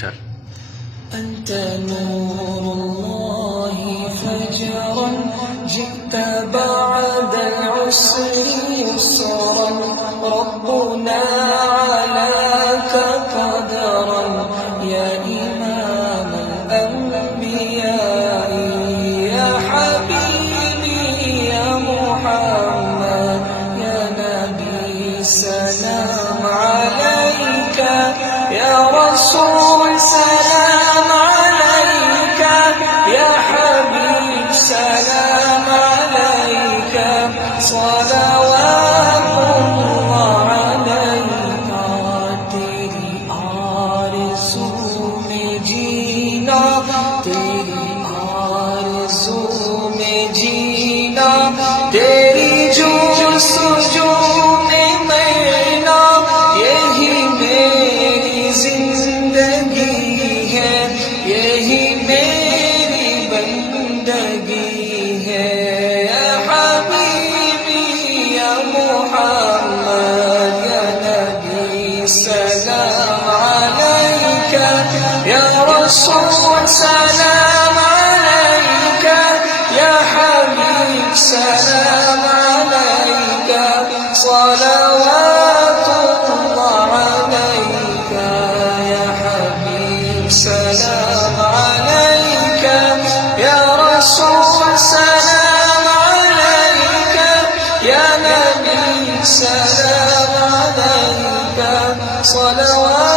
चल। أنت نور الله فجرا جئت بعد العسر يسرا ربنا علاك قدرا يا إمام الأنبياء يا حبيبي يا محمد يا نبي سلام عليك يا رسول سلام عليك يا حبيب سلام عليك صلوات الله عليك तेरी आरज़ू में जीना तेरी आरज़ू में जीना तेरी जुस्तजू में मरना यही मेरी जिंदगी है यही मेरी बंदगी है या हबीबी या मुहम्मद या नबी सलाम अलैका या रसूल सलाम अलैका या हबीब सलाम अलैका सलावतुल्लाह अलैका या हबीब सलाम अलैका या रसूल सलाम अलैका या नबी सलाम अलैका सलावत